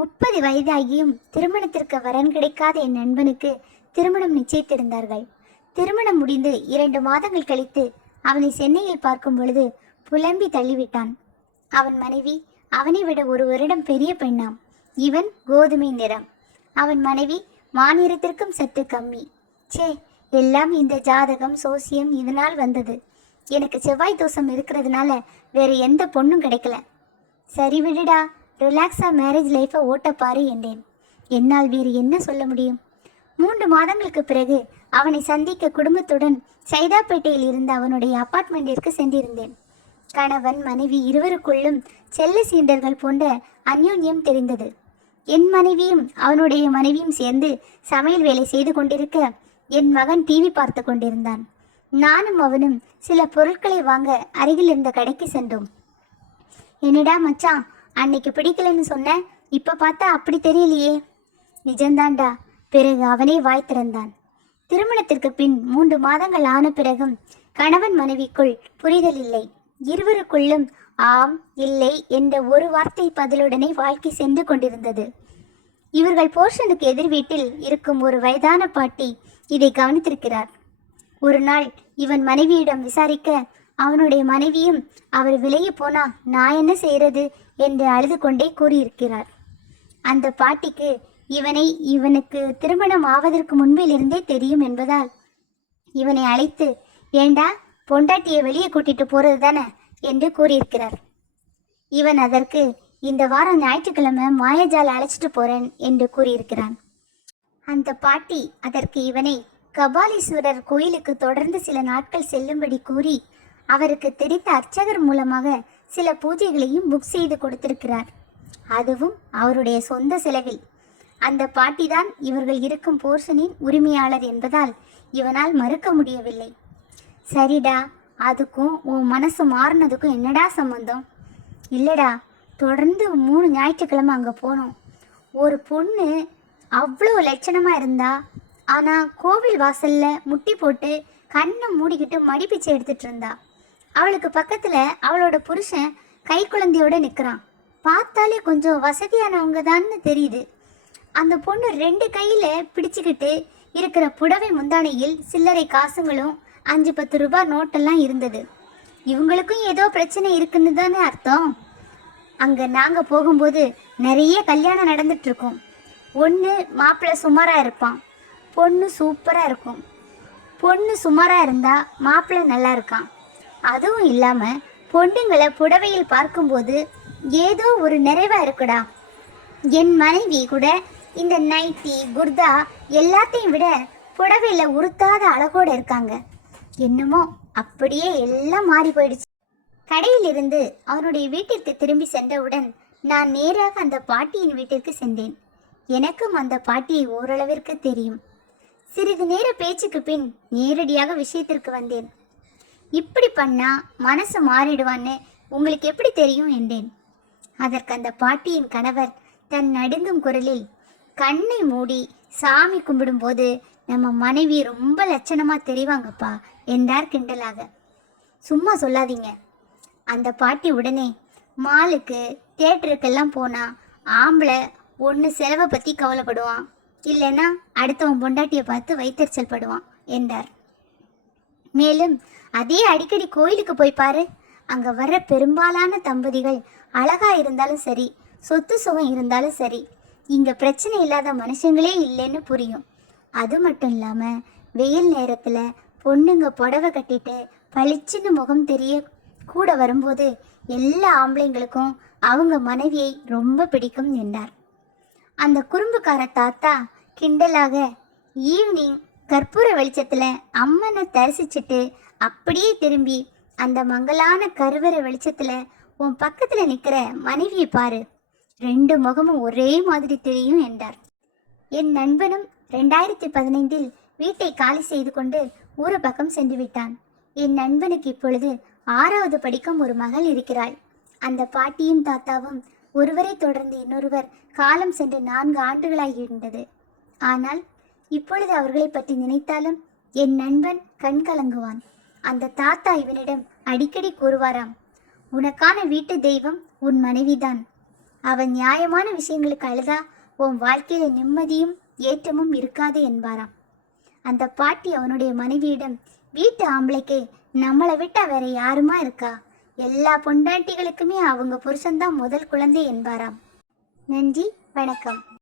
30 வயதாகியும் திருமணத்திற்கு வரன் கிடைக்காத என் நண்பனுக்கு திருமணம் நிச்சயித்திருந்தார்கள். திருமணம் முடிந்து 2 மாதங்கள் கழித்து அவனை சென்னையில் பார்க்கும் பொழுது புலம்பி தள்ளிவிட்டான். அவன் மனைவி அவனை விட 1 வருடம் பெரிய பெண்ணாம். இவன் கோதுமை நிறம், அவன் மனைவி மாநிறத்திற்கும் சற்று கம்மி. சே, எல்லாம் இந்த ஜாதகம் சோசியம் இதனால் வந்தது. எனக்கு செவ்வாய் தோஷம் இருக்கிறதுனால வேற எந்த பொண்ணும் கிடைக்கல. சரி விடுடா, ரிலாக்ஸா மேரேஜ் லைஃபை ஓட்டப்பாரு என்றேன். என்னால் வேறு என்ன சொல்ல முடியும்? 3 மாதங்களுக்கு பிறகு அவனை சந்திக்க குடும்பத்துடன் சைதாப்பேட்டையில் இருந்த அவனுடைய அபார்ட்மெண்டிற்கு சென்றிருந்தேன். கணவன் மனைவி இருவருக்குள்ளும் செல்ல சீண்டர்கள் போன்ற அந்யோன்யம் தெரிந்தது. என் மனைவியும் அவனுடைய மனைவியும் சேர்ந்து சமையல் வேலை செய்து கொண்டிருக்க என் மகன் டிவி பார்த்து கொண்டிருந்தான். நானும் அவனும் சில பொருட்களை வாங்க அருகில் இருந்த கடைக்கு சென்றோம். என்னடா மச்சான், அன்னைக்கு பிடிக்கலன்னு சொன்ன, இப்ப பார்த்தா அப்படி தெரியலையே. நிஜந்தாண்டா. பிறகு அவனே வாய் திறந்தான். திருமணத்திற்கு பின் 3 மாதங்கள் ஆன பிறகும் கணவன் மனைவிக்குள் புரிதல் இல்லை. இருவருக்குள்ளும் ஆம் இல்லை என்ற ஒரு வார்த்தை பதிலுடனே வாழ்க்கை சென்று கொண்டிருந்தது. இவர்கள் போர்ஷனுக்கு எதிர் வீட்டில் இருக்கும் ஒரு வயதான பாட்டி இதை கவனித்திருக்கிறார். ஒரு நாள் இவன் மனைவியிடம் விசாரிக்க அவனுடைய மனைவியும் அவர் விலகி போனா நான் என்ன செய்யறது என்று அழுது கொண்டே கூறியிருக்கிறார். அந்த பாட்டிக்கு இவனுக்கு திருமணம் ஆவதற்கு முன்பிலிருந்தே தெரியும் என்பதால் இவனை அழைத்து, ஏண்டா பொண்டாட்டியை வெளியே கூட்டிட்டு போறது தானே என்று கூறியிருக்கிறார். இவன் அதற்கு, இந்த வாரம் ஞாயிற்றுக்கிழமை மாயாஜால அழைச்சிட்டு போறேன் என்று கூறியிருக்கிறான். அந்த பாட்டி அதற்கு இவனை கபாலீஸ்வரர் கோயிலுக்கு தொடர்ந்து சில நாட்கள் செல்லும்படி கூறி அவருக்கு தெரிந்த அர்ச்சகர் மூலமாக சில பூஜைகளையும் புக் செய்து கொடுத்திருக்கிறார். அதுவும் அவருடைய சொந்த செலவில். அந்த பாட்டிதான் இவர்கள் இருக்கும் போர்ஷனின் உரிமையாளர் என்பதால் இவனால் மறுக்க முடியவில்லை. சரிடா, அதுக்கும் உன் மனசு மாறினதுக்கும் என்னடா சம்பந்தம்? இல்லடா, தொடர்ந்து 3 ஞாயிற்றுக்கிழமை அங்கே போனோம். ஒரு பொண்ணு அவ்வளோ லட்சணமாக இருந்தா, ஆனால் கோவில் வாசலில் முட்டி போட்டு கண்ணை மூடிக்கிட்டு மடிப்பிச்சை எடுத்துட்டு இருந்தா. அவளுக்கு பக்கத்தில் அவளோட புருஷன் கை குழந்தையோட நிற்கிறான். பார்த்தாலே கொஞ்சம் வசதியானவங்க தான்னு தெரியுது. அந்த பொண்ணு 2 கையில் பிடிச்சிக்கிட்டு இருக்கிற புடவை முந்தானையில் சில்லறை காசுங்களும் 5-10 ரூபாய் நோட்டெல்லாம் இருந்தது. இவங்களுக்கும் ஏதோ பிரச்சனை இருக்குன்னு தானே அர்த்தம். அங்கே நாங்கள் போகும்போது நிறைய கல்யாணம் நடந்துட்டு இருக்கோம். ஒன்று மாப்பிள்ளை சுமாராக இருப்பான், பொண்ணு சூப்பராக இருக்கும். பொண்ணு சுமாராக இருந்தால் மாப்பிள்ளை நல்லா இருக்கான். அதுவும் இல்லாமல் பொண்ணுங்களை புடவையில் பார்க்கும்போது ஏதோ ஒரு நிறைவாக இருக்குடா. என் மனைவி கூட இந்த நைட்டி குர்தா எல்லாத்தையும் விட புடவையில் உறுத்தாத அழகோடு இருக்காங்க. என்னமோ அப்படியே எல்லாம் மாறி போயிடுச்சு. கடையிலிருந்து அவனுடைய வீட்டிற்கு திரும்பி சென்றவுடன் நான் நேராக அந்த பாட்டியின் வீட்டிற்கு சென்றேன். எனக்கும் அந்த பாட்டியை ஓரளவிற்கு தெரியும். சிறிது நேர பேச்சுக்கு பின் நேரடியாக விஷயத்திற்கு வந்தேன். இப்படி பண்ணா மனசு மாறிடுவான்னு உங்களுக்கு எப்படி தெரியும் என்றேன். அதற்கு அந்த பாட்டியின் கணவர் தன் நடுங்கும் குரலில், கண்ணை மூடி சாமி கும்பிடும்போது நம்ம மனைவி ரொம்ப லட்சணமாக தெரிவாங்கப்பா என்றார் கிண்டலாக. சும்மா சொல்லாதீங்க. அந்த பாட்டி உடனே, மாலுக்கு தியேட்டருக்கெல்லாம் போனால் ஆம்பளை ஒன்று செலவை பற்றி கவலைப்படுவான், இல்லைன்னா அடுத்தவன் பொண்டாட்டியை பார்த்து வைத்தறிச்சல் படுவான் என்றார். மேலும் அதே அடிக்கடி கோயிலுக்கு போய் பாரு, அங்கே வர்ற பெரும்பாலான தம்பதிகள் அழகா இருந்தாலும் சரி, சொத்து சுகம் இருந்தாலும் சரி, இங்கே பிரச்சனை இல்லாத மனுஷங்களே இல்லைன்னு புரியும். அது மட்டும் இல்லாமல் வெயில் நேரத்தில் பொண்ணுங்க புடவை கட்டிட்டு பளிச்சுன்னு முகம் தெரிய கூட வரும்போது எல்லா ஆம்பளைங்களுக்கும் அவங்க மனைவியை ரொம்ப பிடிக்கும் என்றார். அந்த குறும்புக்கார தாத்தா கிண்டலாக, ஈவினிங் கற்பூர வெளிச்சத்தில் அம்மனை தரிசிச்சுட்டு அப்படியே திரும்பி அந்த மங்கலான கருவறை வெளிச்சத்தில் உன் பக்கத்தில் நிற்கிற மனைவியை பாரு, 2 முகமும் ஒரே மாதிரி தெரியும் என்றார். என் நண்பனும் 2015 வீட்டை காலி செய்து கொண்டு ஊர பக்கம் சென்று விட்டான். என் நண்பனுக்கு இப்பொழுது 6வது படிக்கும் ஒரு மகள் இருக்கிறாள். அந்த பாட்டியும் தாத்தாவும் ஒருவரை தொடர்ந்து இன்னொருவர் காலம் சென்று 4 ஆண்டுகளாகியிருந்தது. ஆனால் இப்பொழுது அவர்களை பற்றி நினைத்தாலும் என் நண்பன் கண் கலங்குவான். அந்த தாத்தா இவனிடம் அடிக்கடி கூறுவாராம், உனக்கான வீட்டு தெய்வம் உன் மனைவிதான். அவன் நியாயமான விஷயங்களுக்கு அழுதா உன் வாழ்க்கையில நிம்மதியும் ஏற்றமும் இருக்காது என்பாராம். அந்த பாட்டி அவனுடைய மனைவியிடம், வீட்டு ஆம்பளைக்கு நம்மளை விட்டா வேற யாருமா இருக்கா, எல்லா பொண்டாட்டிகளுக்குமே அவங்க புருஷன்தான் முதல் குழந்தை என்பாராம். நன்றி, வணக்கம்.